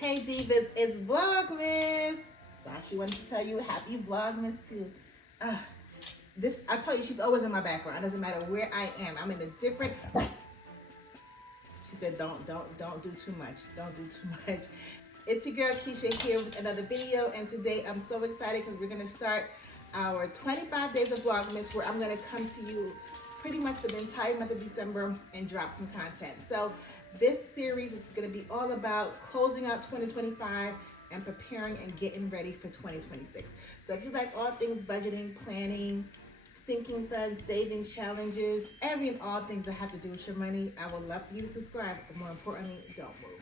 Hey Divas, it's Vlogmas. Sashi wanted to tell you happy Vlogmas too. I tell you, she's always in my background. It doesn't matter where I am. I'm in a different. She said, don't do too much. Don't do too much. It's your girl Keisha here with another video, and today I'm so excited because we're gonna start our 25 days of Vlogmas, where I'm gonna come to you pretty much for the entire month of December and drop some content. So this series is gonna be all about closing out 2025 and preparing and getting ready for 2026. So if you like all things budgeting, planning, sinking funds, saving challenges, every and all things that have to do with your money, I would love for you to subscribe, but more importantly, don't move.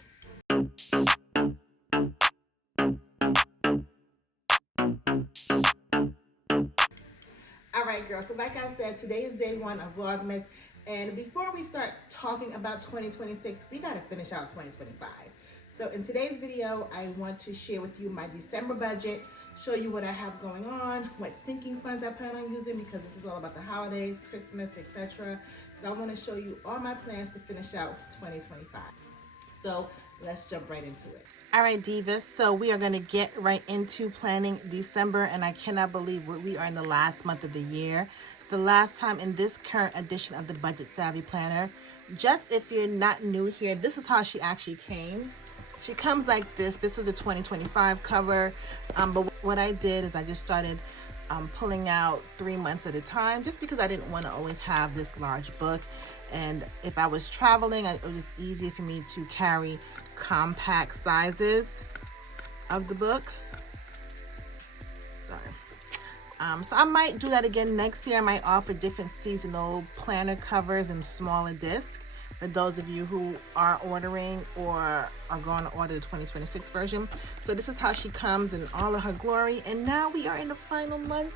All right, girls, so like I said, today is day one of Vlogmas, and before we start talking about 2026, we gotta finish out 2025. So in today's video, I want to share with you my December budget, show you what I have going on, what sinking funds I plan on using, because this is all about the holidays, Christmas, etc. So I want to show you all my plans to finish out 2025. So let's jump right into it. All right, Divas, so we are going to get right into planning December, and I cannot believe we are in the last month of the year. The last time in this current edition of the Budget Savvy Planner. Just if you're not new here, this is how she actually came. She comes like this. This is a 2025 cover, but what I did is I just started pulling out 3 months at a time, just because I didn't want to always have this large book. And if I was traveling, it was easy for me to carry compact sizes of the book. Sorry. So I might do that again next year. I might offer different seasonal planner covers and smaller discs for those of you who are ordering or are going to order the 2026 version. So this is how she comes in all of her glory. And now we are in the final month.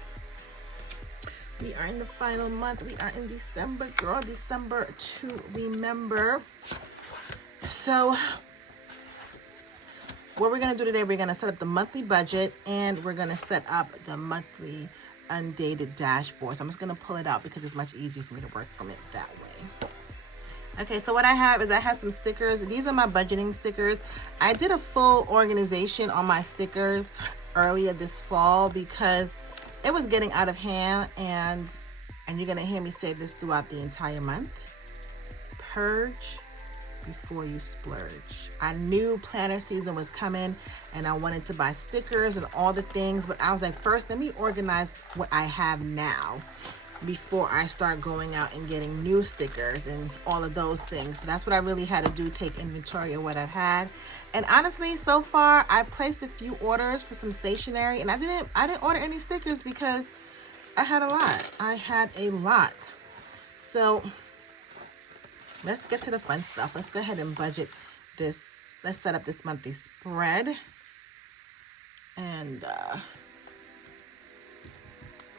We are in the final month. We are in December, girl. December to remember. So what we're going to do today, we're going to set up the monthly budget, and we're going to set up the monthly undated dashboard. So I'm just going to pull it out because it's much easier for me to work from it that way. Okay, so what I have is I have some stickers. These are my budgeting stickers. I did a full organization on my stickers earlier this fall because it was getting out of hand, and you're gonna hear me say this throughout the entire month. Purge before you splurge. I knew planner season was coming and I wanted to buy stickers and all the things, but I was like, first, let me organize what I have now before I start going out and getting new stickers and all of those things. So that's what I really had to do, take inventory of what I've had. And honestly, so far I placed a few orders for some stationery, and I didn't order any stickers because I had a lot. I had a lot. So let's get to the fun stuff. Let's go ahead and budget this. Let's set up this monthly spread, and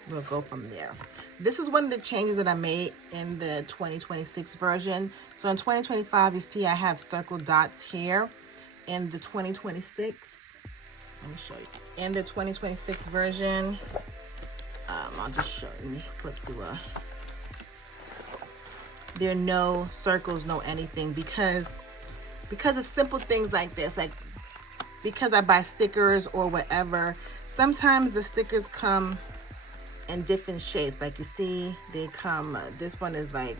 we'll go from there. This is one of the changes that I made in the 2026 version. So in 2025, you see I have circled dots here. In the 2026, let me show you. In the 2026 version, I'll just show you, flip through there are no circles, no anything, because of simple things like this, like because I buy stickers or whatever, sometimes the stickers come in different shapes. Like you see, they come, this one is like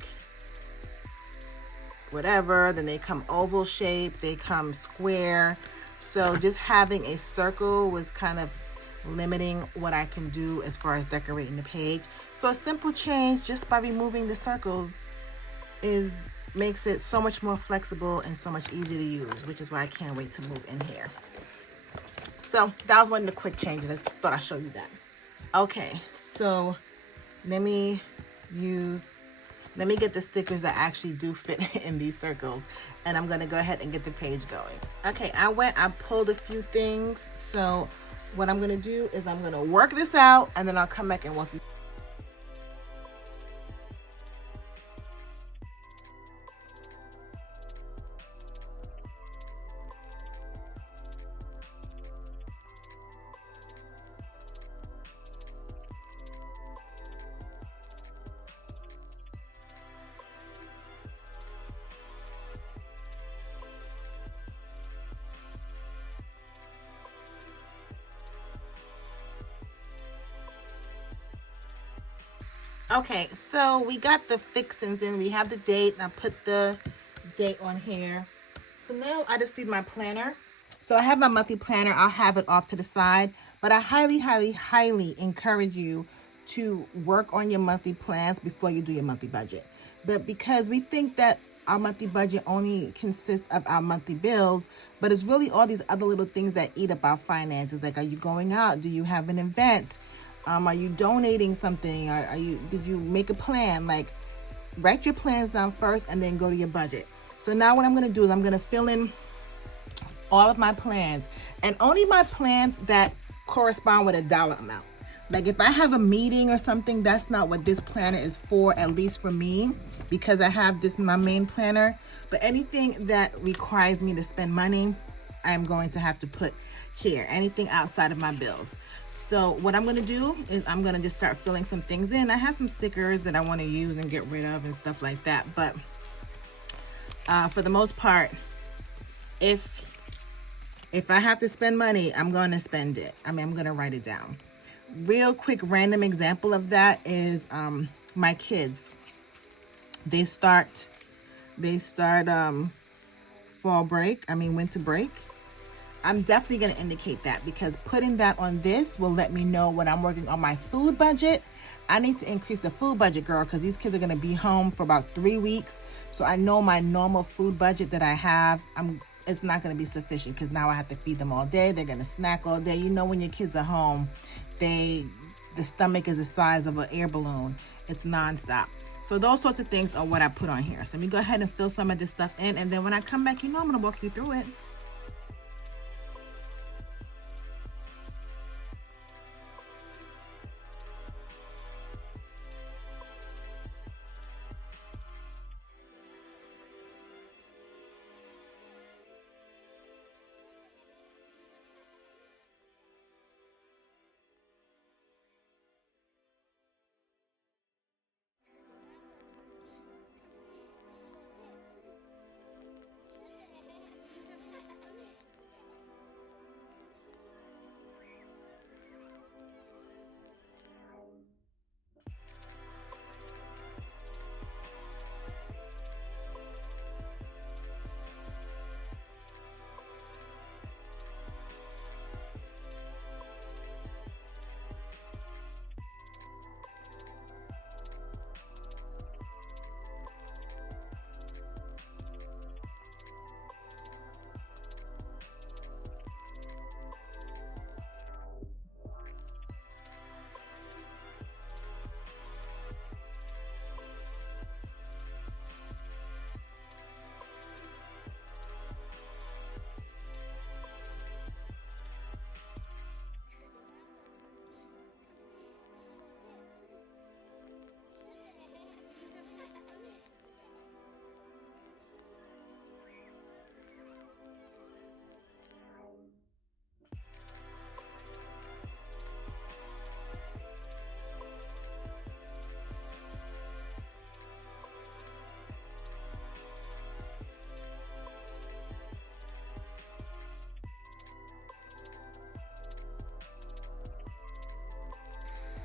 whatever, then they come oval shape, they come square. So just having a circle was kind of limiting what I can do as far as decorating the page. So a simple change just by removing the circles makes it so much more flexible and so much easier to use, which is why I can't wait to move in here. So that was one of the quick changes. I thought I'd show you that. Okay, so let me get the stickers that actually do fit in these circles, and I'm gonna go ahead and get the page going. Okay, I pulled a few things. So what I'm gonna do is I'm gonna work this out, and then I'll come back and walk you. Okay, so we got the fixings in. We have the date. I put the date on here. So now I just need my planner. So I have my monthly planner. I'll have it off to the side. But I highly, highly, highly encourage you to work on your monthly plans before you do your monthly budget. But because we think that our monthly budget only consists of our monthly bills, but it's really all these other little things that eat up our finances. Like, are you going out? Do you have an event? Are you donating something? Did you make a plan? Like, write your plans down first and then go to your budget. So now what I'm going to do is I'm going to fill in all of my plans, and only my plans that correspond with a dollar amount. Like if I have a meeting or something, that's not what this planner is for, at least for me, because I have this, my main planner. But anything that requires me to spend money, I'm going to have to put here, anything outside of my bills. So what I'm going to do is I'm going to just start filling some things in. I have some stickers that I want to use and get rid of and stuff like that. But for the most part, if I have to spend money, I'm going to spend it. I mean, I'm going to write it down. Real quick random example of that is my kids. They start winter break. I'm definitely going to indicate that, because putting that on this will let me know when I'm working on my food budget. I need to increase the food budget, girl, because these kids are going to be home for about 3 weeks. So I know my normal food budget that I have, it's not going to be sufficient, because now I have to feed them all day. They're going to snack all day. You know, when your kids are home, the stomach is the size of an air balloon. It's nonstop. So those sorts of things are what I put on here. So let me go ahead and fill some of this stuff in, and then when I come back, I'm going to walk you through it.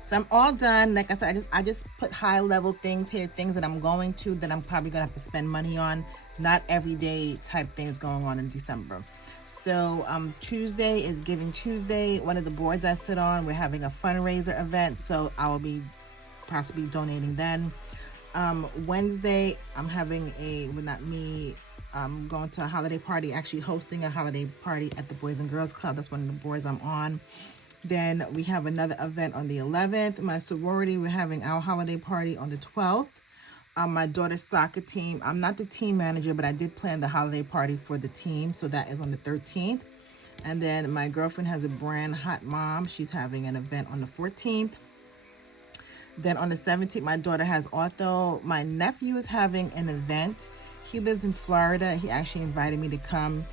So I'm all done. Like I said, I just put high level things here, things that I'm going to, that I'm probably gonna have to spend money on, not everyday type things going on in December. So Tuesday is Giving Tuesday. One of the boards I sit on, we're having a fundraiser event, so I will be possibly donating then. Wednesday, I'm having I'm going to a holiday party, actually hosting a holiday party at the Boys and Girls Club. That's one of the boards I'm on. Then we have another event on the 11th. My sorority, we're having our holiday party on the 12th. My daughter's soccer team, I'm not the team manager, but I did plan the holiday party for the team, so that is on the 13th. And then my girlfriend has a brand, Hot Mom. She's having an event on the 14th. Then on the 17th, my daughter has ortho. My nephew is having an event. He lives in Florida. He actually invited me to come.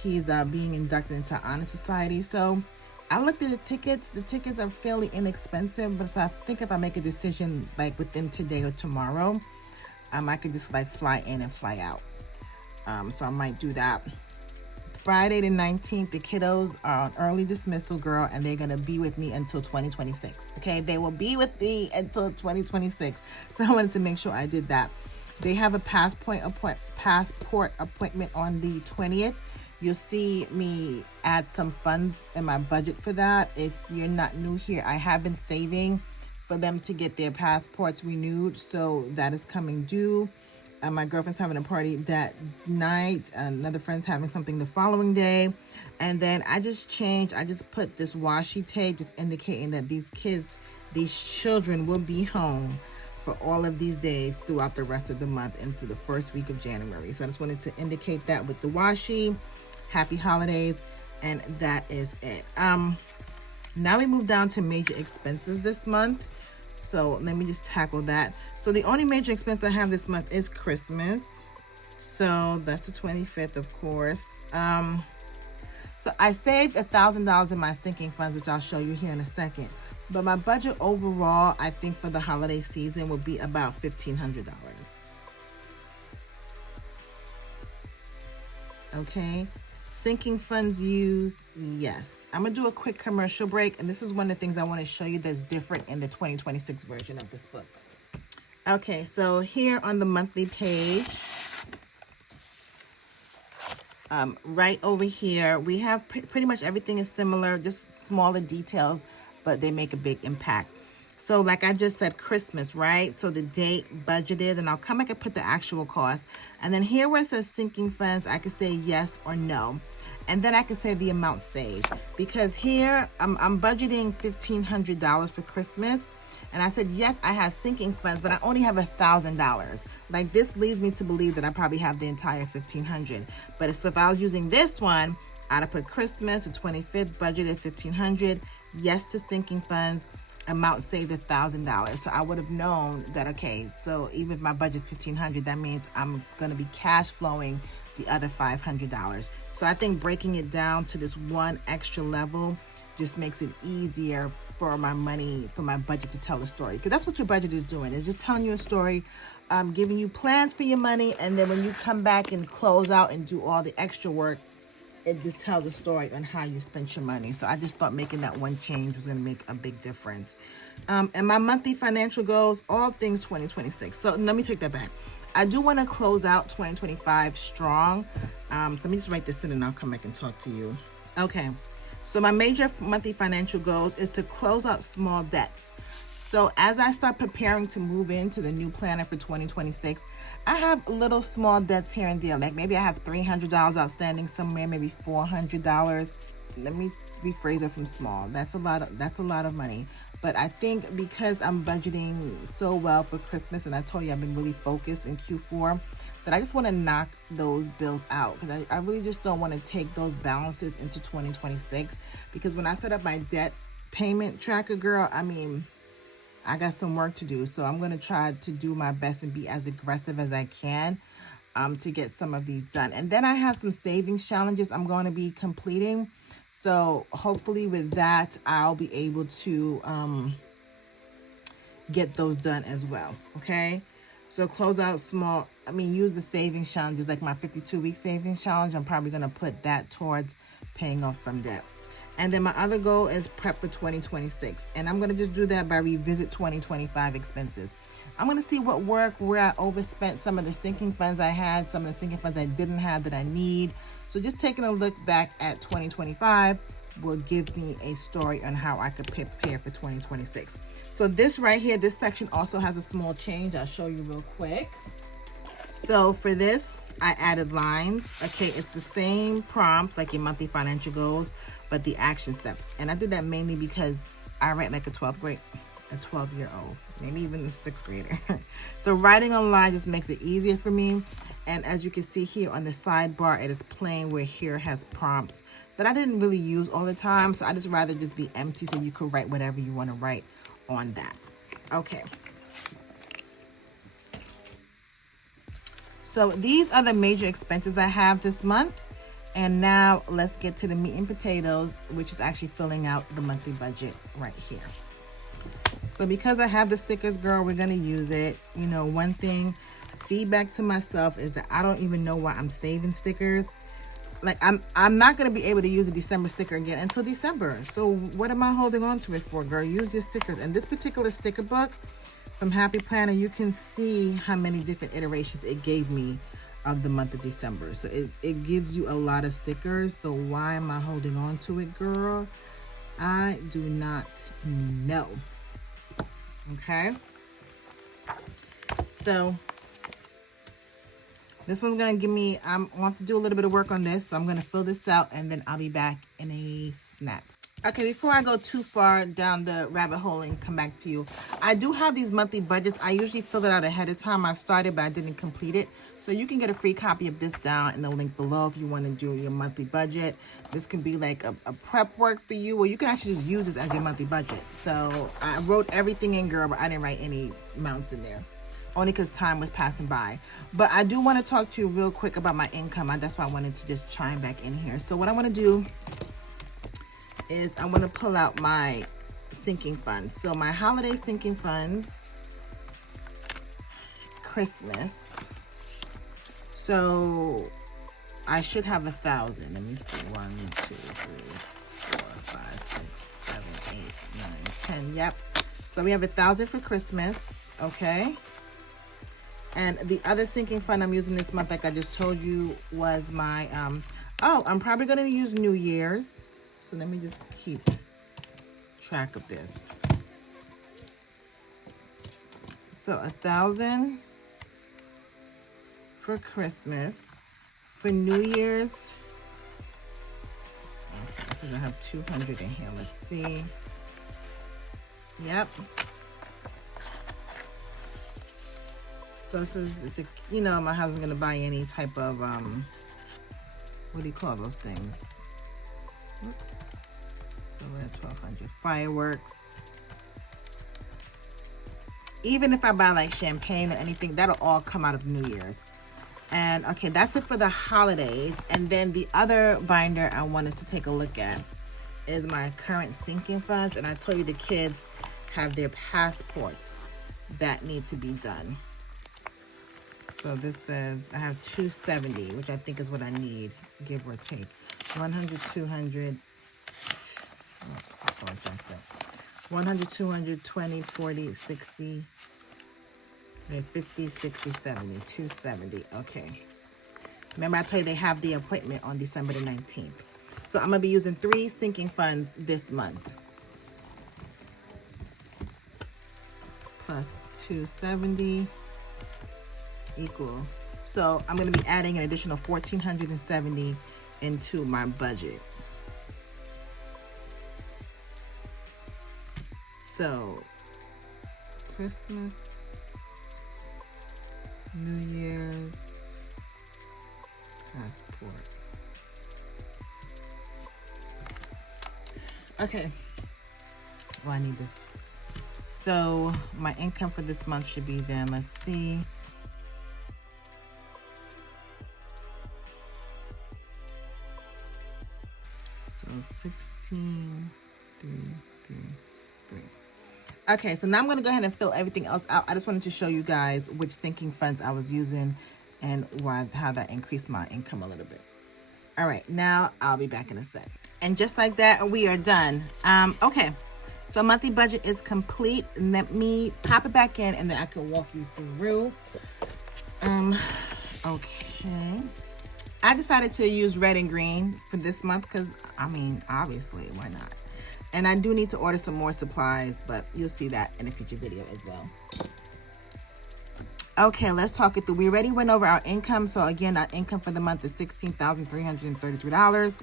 He's being inducted into Honor Society. So I looked at the tickets. The tickets are fairly inexpensive, but so I think if I make a decision like within today or tomorrow, I could just like fly in and fly out. So I might do that. Friday the 19th, the kiddos are on early dismissal, girl, and they're going to be with me until 2026. Okay, they will be with me until 2026. So I wanted to make sure I did that. They have a passport appointment on the 20th. You'll see me add some funds in my budget for that. If you're not new here, I have been saving for them to get their passports renewed. So that is coming due. My girlfriend's having a party that night. Another friend's having something the following day. And then I just put this washi tape just indicating that these children will be home for all of these days throughout the rest of the month into the first week of January. So I just wanted to indicate that with the washi. Happy holidays. And that is it. Now we move down to major expenses this month. So let me just tackle that. So the only major expense I have this month is Christmas. So that's the 25th, of course. So I saved $1,000 in my sinking funds, which I'll show you here in a second. But my budget overall, I think for the holiday season will be about $1,500. Okay. Sinking funds used, yes. I'm gonna do a quick commercial break, and this is one of the things I want to show you that's different in the 2026 version of this book. Okay, so here on the monthly page, right over here, we have pretty much everything is similar, just smaller details, but they make a big impact. So like I just said, Christmas, right? So the date, budgeted, and I'll come back and put the actual cost. And then here where it says sinking funds, I could say yes or no. And then I could say the amount saved. Because here, I'm budgeting $1,500 for Christmas. And I said, yes, I have sinking funds, but I only have $1,000. Like, this leads me to believe that I probably have the entire $1,500. But so if I was using this one, I'd have put Christmas, the 25th, budgeted $1,500, yes to sinking funds, amount saved $1,000. So I would have known that, okay, so even if my budget's $1,500, that means I'm going to be cash flowing the other $500. So I think breaking it down to this one extra level just makes it easier for my money, for my budget to tell a story. Because that's what your budget is doing. It's just telling you a story, giving you plans for your money. And then when you come back and close out and do all the extra work, it just tells a story on how you spent your money. So I just thought making that one change was going to make a big difference. And my monthly financial goals, all things 2026. So let me take that back. I do want to close out 2025 strong. Let me just write this in and I'll come back and talk to you. Okay. So my major monthly financial goals is to close out small debts. So as I start preparing to move into the new planner for 2026, I have little small debts here and there. Like maybe I have $300 outstanding somewhere, maybe $400. Let me rephrase it from small. That's a lot of money. But I think because I'm budgeting so well for Christmas, and I told you I've been really focused in Q4, that I just want to knock those bills out, because I really just don't want to take those balances into 2026. Because when I set up my debt payment tracker, girl, I mean, I got some work to do. So I'm going to try to do my best and be as aggressive as I can to get some of these done. And then I have some savings challenges I'm going to be completing. So hopefully with that, I'll be able to get those done as well. Okay. So close out small, use the savings challenges, like my 52-week savings challenge. I'm probably going to put that towards paying off some debt. And then my other goal is prep for 2026. And I'm going to just do that by revisit 2025 expenses. I'm going to see what worked, where I overspent some of the sinking funds I had, some of the sinking funds I didn't have that I need. So just taking a look back at 2025 will give me a story on how I could prepare for 2026. So this right here, this section also has a small change. I'll show you real quick. So for this, I added lines. Okay, it's the same prompts like your monthly financial goals, but the action steps. And I did that mainly because I write like a 12-year-old, maybe even a 6th grader. So writing online just makes it easier for me. And as you can see here on the sidebar, it is plain, where here has prompts that I didn't really use all the time. So I just rather just be empty so you could write whatever you want to write on that. Okay. So these are the major expenses I have this month. And now let's get to the meat and potatoes, which is actually filling out the monthly budget right here. So because I have the stickers, girl, we're going to use it. You know, one thing, feedback to myself, is that I don't even know why I'm saving stickers. Like I'm not gonna be able to use the December sticker again until December. So what am I holding on to it for, girl? Use your stickers. And this particular sticker book from Happy Planner, you can see how many different iterations it gave me of the month of December. So it gives you a lot of stickers. So why am I holding on to it, girl? I do not know. Okay. So this one's gonna give me, I want to do a little bit of work on this, so I'm gonna fill this out and then I'll be back in a snap. Okay, before I go too far down the rabbit hole and come back to you, I do have these monthly budgets. I usually fill it out ahead of time. I've started, but I didn't complete it. So you can get a free copy of this down in the link below if you want to do your monthly budget. This can be like a prep work for you, or you can actually just use this as your monthly budget. So I wrote everything in, girl, but I didn't write any amounts in there, only because time was passing by. But I do want to talk to you real quick about my income. That's why I wanted to just chime back in here. So what I want to do is I want to pull out my sinking funds. So my holiday sinking funds, Christmas. So I should have 1,000. Let me see. 1, 2, 3, 4, 5, 6, 7, 8, 9, 10. Yep. So we have 1,000 for Christmas. Okay. And the other sinking fund I'm using this month, like I just told you, was my, I'm probably going to use New Year's. So let me just keep track of this. So 1,000 for Christmas. For New Year's, okay, so I have 200 in here. Let's see. Yep. So this is, the, you know, my husband's gonna buy any type of, what do you call those things? Whoops. So we're at 1,200. Fireworks. Even if I buy like champagne or anything, that'll all come out of New Year's. And okay, that's it for the holidays. And then the other binder I want us to take a look at is my current sinking funds. And I told you the kids have their passports that need to be done. So this says I have 270, which I think is what I need, give or take. 100, 200, oh, so 100, 200, 20, 40, 60, 50, 60, 70, 270. Okay. Remember I told you they have the appointment on December the 19th. So I'm going to be using 3 sinking funds this month. Plus 270 equal. So I'm going to be adding an additional 1,470 into my budget. So Christmas, New Year's, passport. Okay. Well, I need this. So my income for this month should be then, let's see. So 16, 3, 3, 3. Okay, so now I'm going to go ahead and fill everything else out. I just wanted to show you guys which sinking funds I was using and how that increased my income a little bit. All right, now I'll be back in a sec. And just like that, we are done. Okay, so monthly budget is complete. Let me pop it back in and then I can walk you through. Okay. I decided to use red and green for this month because, I mean, obviously, why not? And I do need to order some more supplies, but you'll see that in a future video as well. Okay, let's talk it through. We already went over our income. So again, our income for the month is $16,333.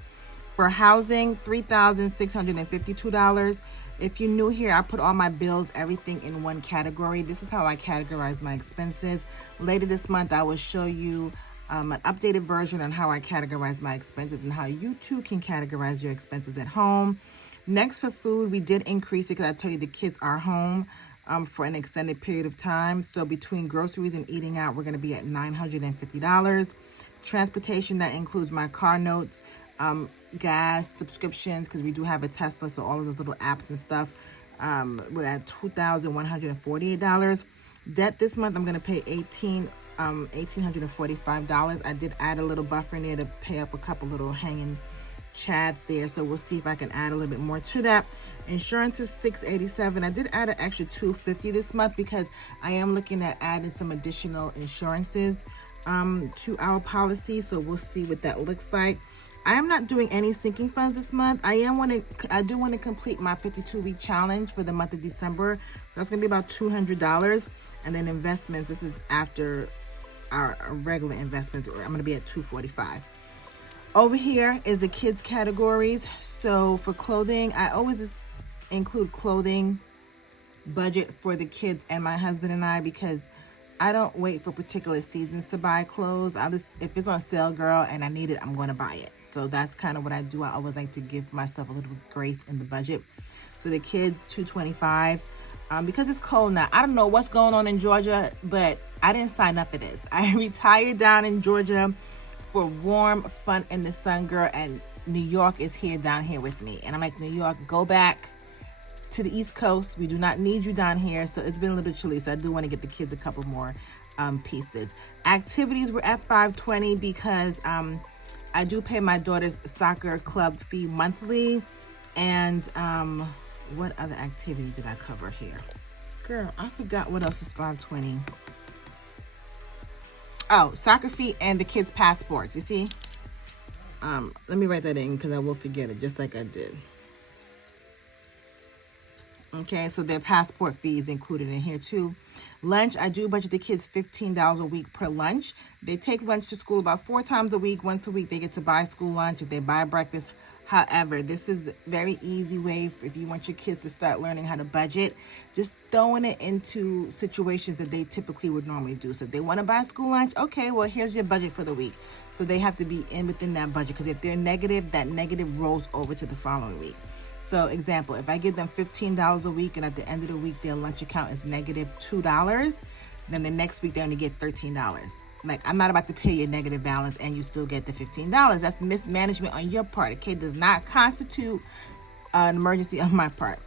For housing, $3,652. If you're new here, I put all my bills, everything in one category. This is how I categorize my expenses. Later this month, I will show you an updated version on how I categorize my expenses and how you too can categorize your expenses at home. Next, for food, we did increase it because I told you the kids are home for an extended period of time. So between groceries and eating out, we're going to be at $950. Transportation, that includes my car notes, gas, subscriptions, because we do have a Tesla, so all of those little apps and stuff. We're at $2,148. Debt this month, I'm going to pay $1,845. I did add a little buffer in there to pay up a couple little hanging chads there, so we'll see if I can add a little bit more to that. Insurance is $687. I did add an extra $250 this month because I am looking at adding some additional insurances to our policy, so we'll see what that looks like. I am not doing any sinking funds this month. I do want to complete my 52-week challenge for the month of December. That's going to be about $200. And then investments, this is after our regular investments. I'm going to be at $245. Over here is the kids categories. So for clothing, I always include clothing budget for the kids and my husband and I, because I don't wait for particular seasons to buy clothes. If it's on sale, girl, and I need it, I'm going to buy it. So that's kind of what I do. I always like to give myself a little grace in the budget. So the kids, $225. Because it's cold now. I don't know what's going on in Georgia, but I didn't sign up for this. I retired down in Georgia for warm, fun in the sun, girl, and New York is down here with me. And I'm like, New York, go back to the East Coast. We do not need you down here. So it's been a little chilly, so I do want to get the kids a couple more pieces. Activities were at $520 because I do pay my daughter's soccer club fee monthly. And what other activity did I cover here? Girl, I forgot what else is $520. Oh, soccer fee and the kids' passports, you see? Let me write that in because I will forget it, just like I did. Okay, so their passport fee is included in here too. Lunch, I do budget the kids $15 a week per lunch. They take lunch to school about 4 times a week. Once a week, they get to buy school lunch if they buy breakfast. However, this is a very easy way if you want your kids to start learning how to budget, just throwing it into situations that they typically would normally do. So if they want to buy school lunch, okay, well, here's your budget for the week. So they have to be within that budget, because if they're negative, that negative rolls over to the following week. So example, if I give them $15 a week and at the end of the week their lunch account is negative $2, then the next week they only get $13. Like, I'm not about to pay your negative balance and you still get the $15. That's mismanagement on your part. Okay, does not constitute an emergency on my part.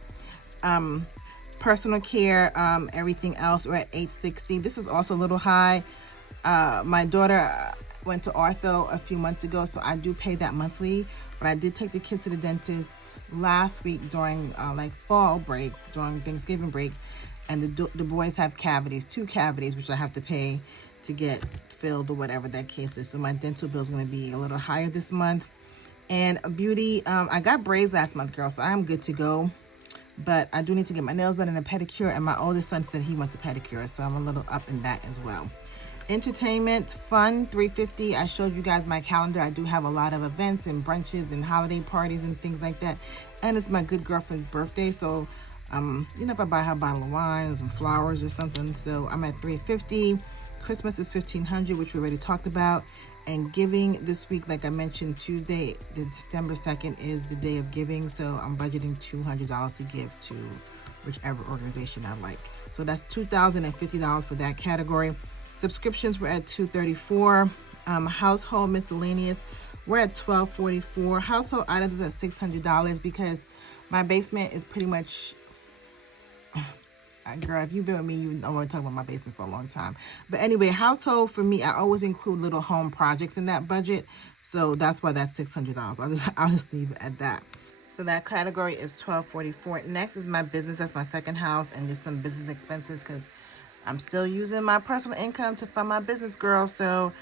Personal care, everything else, we're at $860. This is also a little high. My daughter went to ortho a few months ago, so I do pay that monthly. But I did take the kids to the dentist last week during like fall break, during Thanksgiving break, and the boys have cavities, 2 cavities, which I have to pay to get filled or whatever that case is. So my dental bill is going to be a little higher this month. And beauty, I got braids last month, girl, so I'm good to go. But I do need to get my nails done and a pedicure, and my oldest son said he wants a pedicure, so I'm a little up in that as well. Entertainment, fun, $350. I showed you guys my calendar. I do have a lot of events and brunches and holiday parties and things like that. And it's my good girlfriend's birthday, so you know, if I buy her a bottle of wine or some flowers or something, so I'm at $350. Christmas is $1,500, which we already talked about. And giving this week, like I mentioned, Tuesday, December 2nd is the day of giving, so I'm budgeting $200 to give to whichever organization I like. So that's $2,050 for that category. Subscriptions were at $234. Household miscellaneous, we're at $1,244. Household items is at $600 because my basement is pretty much... Girl, if you've been with me, you know I'm talking about my basement for a long time. But anyway, household for me, I always include little home projects in that budget. So that's why that's $600. I'll just leave it at that. So that category is $1,244. Next is my business. That's my second house, and just some business expenses because I'm still using my personal income to fund my business, girl. So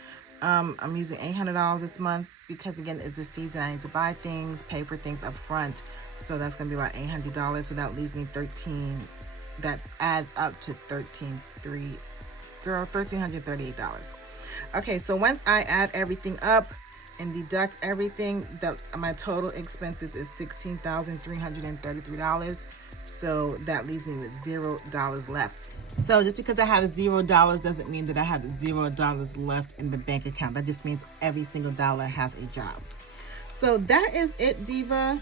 I'm using $800 this month because, again, it's the season. I need to buy things, pay for things up front. So that's going to be about $800. So that leaves me that adds up to $1,338. Okay, so once I add everything up and deduct everything, my total expenses is $16,333. So that leaves me with $0 left. So just because I have $0 doesn't mean that I have $0 left in the bank account. That just means every single dollar has a job. So that is it, Diva.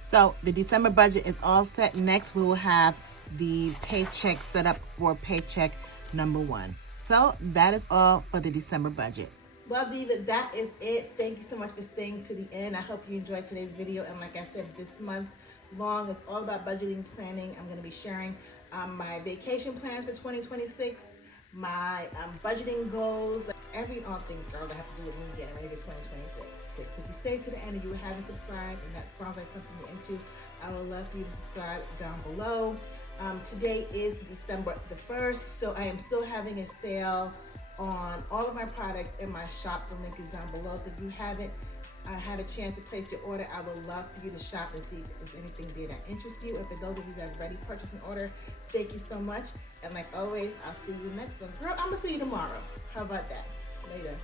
So the December budget is all set. Next, we will have the paycheck set up for paycheck number 1. So that is all for the December budget. Well, Diva, that is it. Thank you so much for staying to the end. I hope you enjoyed today's video. And like I said, this month long is all about budgeting, planning. I'm going to be sharing my vacation plans for 2026. my budgeting goals, like all things, girl, that have to do with me getting ready for 2026. So if you stay to the end and you haven't subscribed and that sounds like something you're into, I would love for you to subscribe down below. Today is December the 1st, so I am still having a sale on all of my products in my shop. The link is down below. So if you haven't had a chance to place your order, I would love for you to shop and see if there's anything there that interests you. And for those of you that have already purchased an order, thank you so much. And like always, I'll see you next one. Girl, I'm gonna see you tomorrow. How about that? Later.